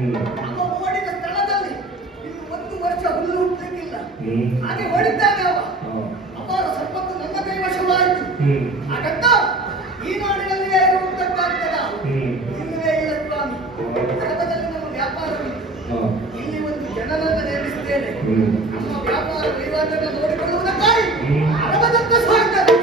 ಅವ ಓಡಿದ ಸ್ಥಳದಲ್ಲಿ ಇನ್ನು 1 ವರ್ಷ ಹುಲ್ಲು ಹುಟ್ಟಲಿಕ್ಕಿಲ್ಲ. ಹಾಗೆ ಓಡಿದ್ದಾನೆ ಅವ. ಅಪಾರ ಸಂಪತ್ತು ನನ್ನ ಕೈವಶವಾಯಿತು. ಹಾಗಂತ ಈ ನಾಡಿನಲ್ಲಿಯೇ ಇರುವುದಕ್ಕಾಗ್ತದ? ಇಲ್ಲವೇ ಇಲ್ಲ ಸ್ವಾಮಿ. ನಗರದಲ್ಲಿ ನಮ್ಮ ವ್ಯಾಪಾರವಿತ್ತು. ಇಲ್ಲಿ ಒಂದು ಜನರನ್ನು ನೇಮಿಸಿದ್ದೇನೆ. ನಮ್ಮ ವ್ಯಾಪಾರ ವಹಿವಾಟನ್ನು ನೋಡಿಕೊಳ್ಳುವುದಕ್ಕಾಗಿ ಅರಬದತ್ತ ಸಾಗ್ತದೆ.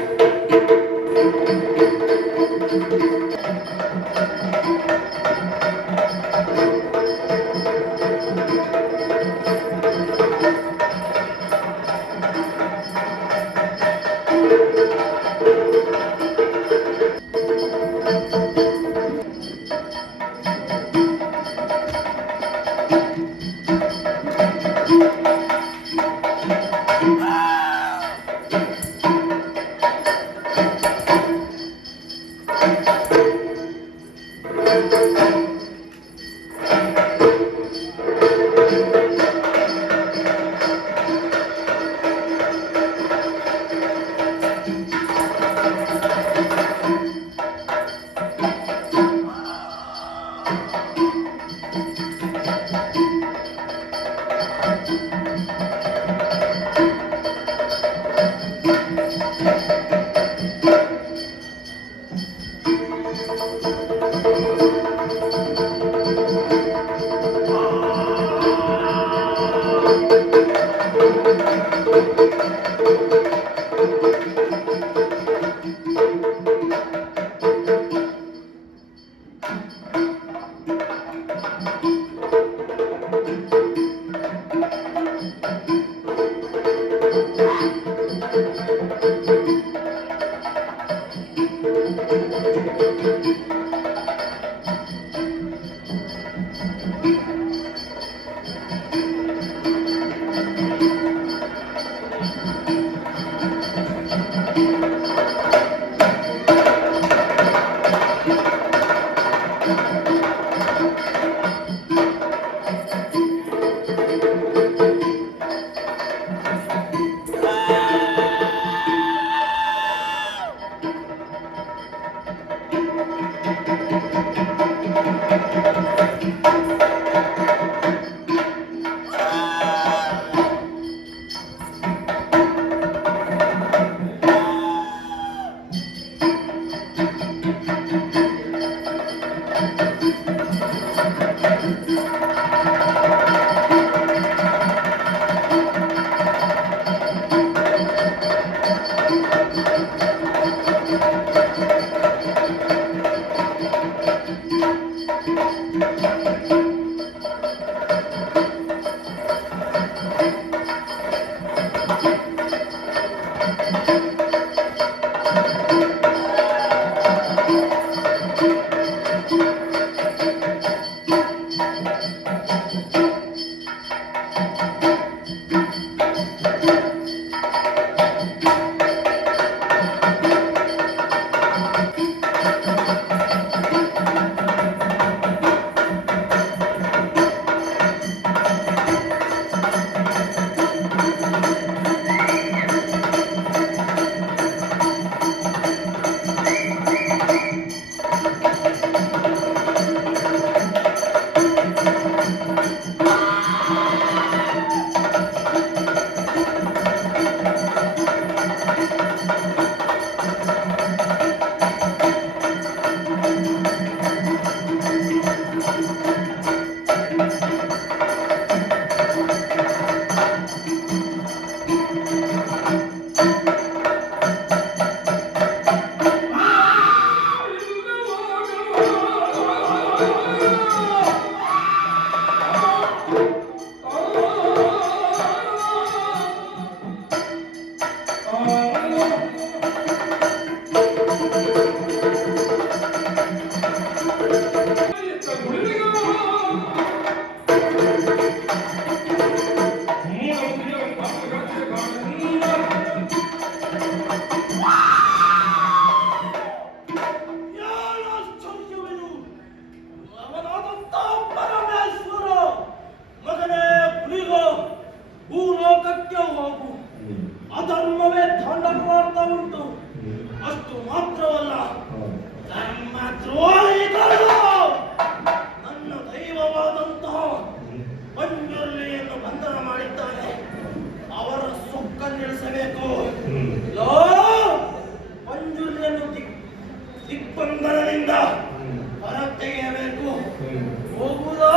ದಿಗ್ಬಂಧನದಿಂದ ಹೊರ ತೆಗೆಯಬೇಕು. ಹೋಗುವುದೋ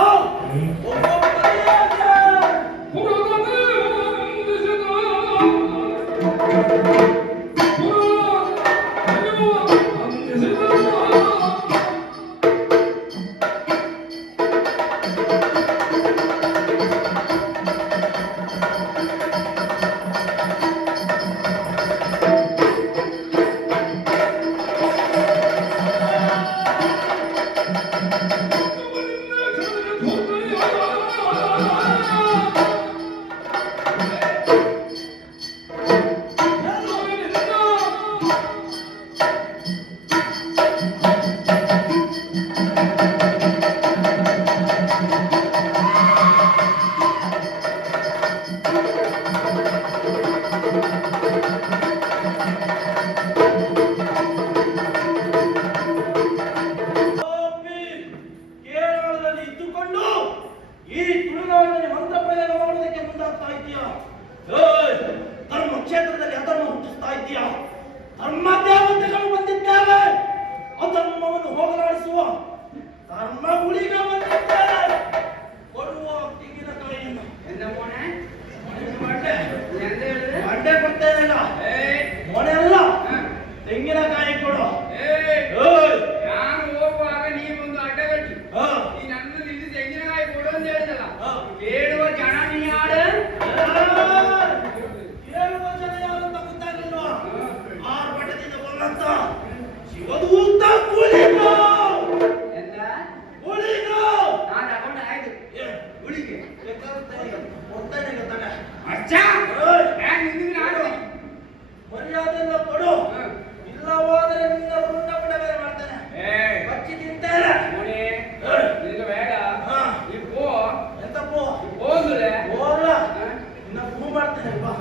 ಧರ್ಮ ಕ್ಷೇತ್ರದಲ್ಲಿ ಅಧರ್ಮ ಹುಟ್ಟಿಸ್ತಾ ಇದೆಯಾ? ಧರ್ಮ ದೇವತೆಗಳು ಬಂದಿದ್ದಾರೆ, ಅಧರ್ಮವನ್ನು ಹೋಗಲಾಡಿಸುವ ಧರ್ಮ ಗುಳಿಗ ಬಂದಿದ್ದಾರೆ. ಕೊಡುವ ತೆಂಗಿನಕಾಯಿಯನ್ನು ಅಡ್ಡೆ ಕೊಡ್ತೇನಲ್ಲ, ಮೊಣೆ ಅಲ್ಲ ತೆಂಗಿನಕಾಯಿ ಕೊಡು. ನಾನು ಹೋಗುವಾಗ ನೀವೊಂದು ಅಡ್ಡಗಟ್ಟಿ ಈ ನನ್ನ ನಿಂದು ತೆಂಗಿನಕಾಯಿ ಕೊಡು ಅಂತ ಹೇಳಿದಲ್ಲ, ಕೇಳುವ ಜನ ನೀ ಆಡ ಕೇಳುವ ಜನ ಯಾರಂತ ಗೊತ್ತಾಗಲ್ವಾ? ಆರ್ಭಟದಿಂದ ಬಂದಂತ ಶಿವದೂತ ಕೂಲಿಗ ಎಂತ ಕೂಲಿಗ ನಾನು ತಗೊಂಡು ಆಯ್ತು ಗುಳಿಗೆ ಕೊಡ್ತಾನೆ ಗೊತ್ತಾಗ ಅಚ್ಚ ನಿಂದಿನ ಆಡು ಮರ್ಯಾದೆಲ್ಲ ಕೊಡು, ಇಲ್ಲವಾದರೆ ನಿನ್ನ ರುಂಡ ಬಿಡ ಬೇರೆ ಮಾಡ್ತಾನೆ. ಬಚ್ಚಿ ತಿಂತಾರೆ ನೋಡಿ ನಿನಗೆ ಬೇಡ ಈ ಪೋ ಎಂತ ಪೋ ಹೋಗುಲೆ ಹೋಗ್ಲ ಇನ್ನ ಪೂ ಮಾಡ್ತಾನೆ ಬಾ.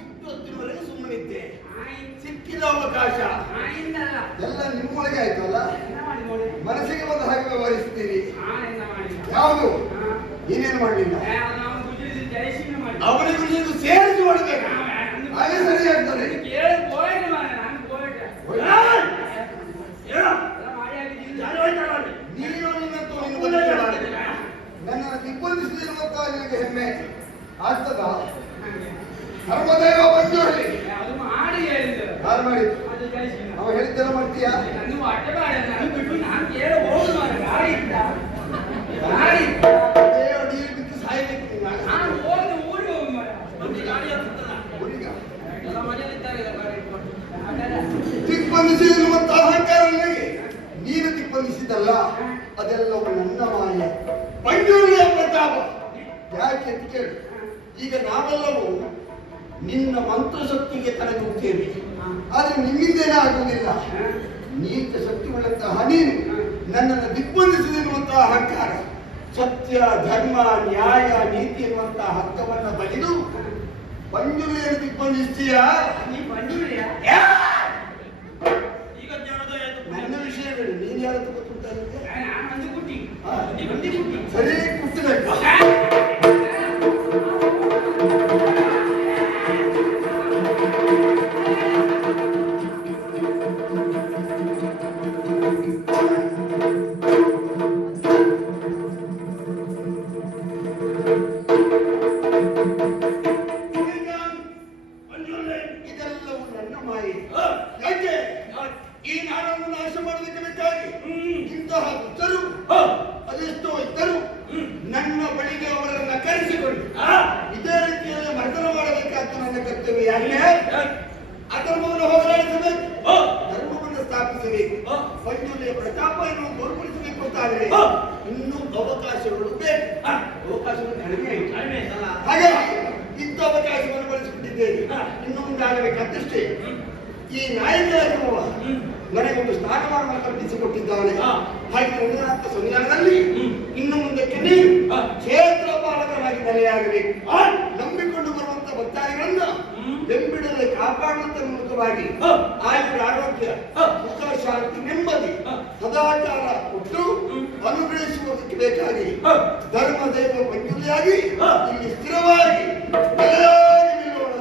ಇಷ್ಟೊತ್ತಿನವರೆಗೆ ಸುಮ್ಮನಿದ್ದೆ, ಸಿಕ್ಕಿದ ಅವಕಾಶ ಎಲ್ಲ ನಿಮ್ಮೊಳಗೆ ಆಯ್ತು ಅಲ್ಲ. ಮನಸ್ಸಿಗೆ ಬಂದ ಹಾಗೆ ವ್ಯವಹರಿಸ್ತೀರಿ. ಯಾವುದು ನೀನೇನು ಮಾಡಲಿಲ್ಲ, ಅವನಿಗೂ ನೀನು ಸೇರಿಸಿ ಮಾಡಬೇಕು, ಹಾಗೆ ಸರಿ ಆಗ್ತದೆ. ನೀನು ನನ್ನನ್ನು ದಿಗ್ಬಂಧಿಸಿದಿರುವಂತ ನಿನಗೆ ಹೆಮ್ಮೆ ಆಗ್ತದ? ಧರ್ಮದೇವ ಬಂದು ಹೇಳಿ ಯಾರು ಮಾಡಿ ಅವ ಹೇಳಿದ್ದೆಲ್ಲ ಮಾಡ್ತೀಯಾ? ಬಿಟ್ಟು ಸಾಯ್ಬೇಕು ದಿಗ್ಬಂಧಿಸಿದಿರುವಂತ ಅಹಂಕಾರ ನನಗೆ, ನೀನು ದಿಗ್ಬಂಧಿಸಿದ್ದಲ್ಲ, ಅದೆಲ್ಲವೂ ನನ್ನ ಮಾಯ ಪಂಜುರ್ಯ ಪ್ರತಾಪ. ಯಾಕೆ ಅಂತ ಕೇಳು. ಈಗ ನಾವೆಲ್ಲವೂ ನಿನ್ನ ಮಂತ್ರಶಕ್ತಿಗೆ ತಲೆದೂಗ್ತೇವೆ. ಆದ್ರೆ ನಿಮ್ಮಿಂದೇನೇ ಆಗುವುದಿಲ್ಲ. ನೀಚ ಶಕ್ತಿಯುಳ್ಳಂತಹ ನೀನು ನನ್ನನ್ನು ದಿಗ್ಬಂಧಿಸಿರುವಂತಹ ಅಹಂಕಾರ, ಸತ್ಯ ಧರ್ಮ ನ್ಯಾಯ ನೀತಿ ಎನ್ನುವಂತಹ ಹಕ್ಕವನ್ನು ಬಗೆದು ಪಂಜುಳಿಯನ್ನು ದಿಗ್ಬಂಧಿಸ್ತೀಯಾ? ನೀ ಬಂದಿವ್ರಿಯಾ? ಈಗ ಜ್ಞಾನೋದಯ ಆಯ್ತು. ನನ್ನ ವಿಷಯಗಳು ನೀನು ಯಾರತ್ತು ಗೊತ್ತುಂಟಾ ನಿನಗೆ? ನಾನು ಒಂದು ಕುಟ್ಟಿ ಹಾ. ಒಂದು ಕುಟ್ಟಿ ಸರಿ ಕುಟ್ಟಬೇಕು. ಇದೆಲ್ಲವೂ ನನ್ನ ಮಾಯೆ. ಯಾಕೆ ಈ ನಾಡನ್ನು ನಾಶ ಮಾಡೋದಕ್ಕೆ ಬೇಕಾಗಿ ಇಂತಹ ದುಷ್ಟರು ಅದೆಷ್ಟೋ ಇದ್ದರು ನನ್ನ ಬಳಿಗೆ ಅವರನ್ನ ಕರೆಸಿಕೊಂಡು ಇದೇ ರೀತಿಯಲ್ಲಿ ಮರ್ದನ ಮಾಡಬೇಕಾದ್ದು ನನ್ನ ಕರ್ತವ್ಯ. ಯಾಕೆ ಅಧರ್ಮವನ್ನು ಹೋರಾಡಿಸಬೇಕು, ಧರ್ಮವನ್ನು ಸ್ಥಾಪಿಸಬೇಕು, ಪಂಜುಲಿಯ ಪ್ರತಾಪವನ್ನು ತೋರ್ಪಡಿಸಬೇಕು ಅಂತಾದ್ರೆ ಇನ್ನೂ ಅವಕಾಶಗಳು ಬೇಕು. ಅವಕಾಶಗಳು ಕಡಿಮೆ ಆಯ್ತು. ಹಾಗಾಗಿ ಇಂಥ ಅವಕಾಶವನ್ನು ಬಳಸಿಕೊಂಡಿದ್ದೇನೆ. ಇನ್ನು ಮುಂದಾಗಬೇಕಾದಷ್ಟೇ. ಈ ನಾಯಕರಾಗಿರುವ ನನಗೊಂದು ಸ್ಥಾನಮಾನವನ್ನು ಕಲ್ಪಿಸಿಕೊಟ್ಟಿದ್ದಾನೆ. ಹಾಗೆ ರಘುನಾಥ ಸಂವಿಧಾನದಲ್ಲಿ ಇನ್ನು ಮುಂದಕ್ಕೆ ನೀನು ಕ್ಷೇತ್ರ ಪಾಲಕರಾಗಿ ನೆಲೆಯಾಗಬೇಕು. ನಂಬಿಕೊಂಡು ಬರುವಂತ ಭಕ್ತಾದಿಗಳನ್ನ ಬೆಂಬಿಡದೆ ಕಾಪಾಡುವಂತ ಮೂಲಕವಾಗಿ ಆಯುರ ಆರೋಗ್ಯ ಸುಖ ಶಾಂತಿ ನೆಮ್ಮದಿ ಸದಾಚಾರ ಕೊಟ್ಟು ಅನುಗ್ರಹಿಸುವುದಕ್ಕೆ ಬೇಕಾಗಿ ಧರ್ಮ ದೈವ ಪಂಜುಲಿಯಾಗಿ ಇಲ್ಲಿ ಸ್ಥಿರವಾಗಿ ನೆಲೆಯಾಗಿ ನಿಲ್ಲೋಣ.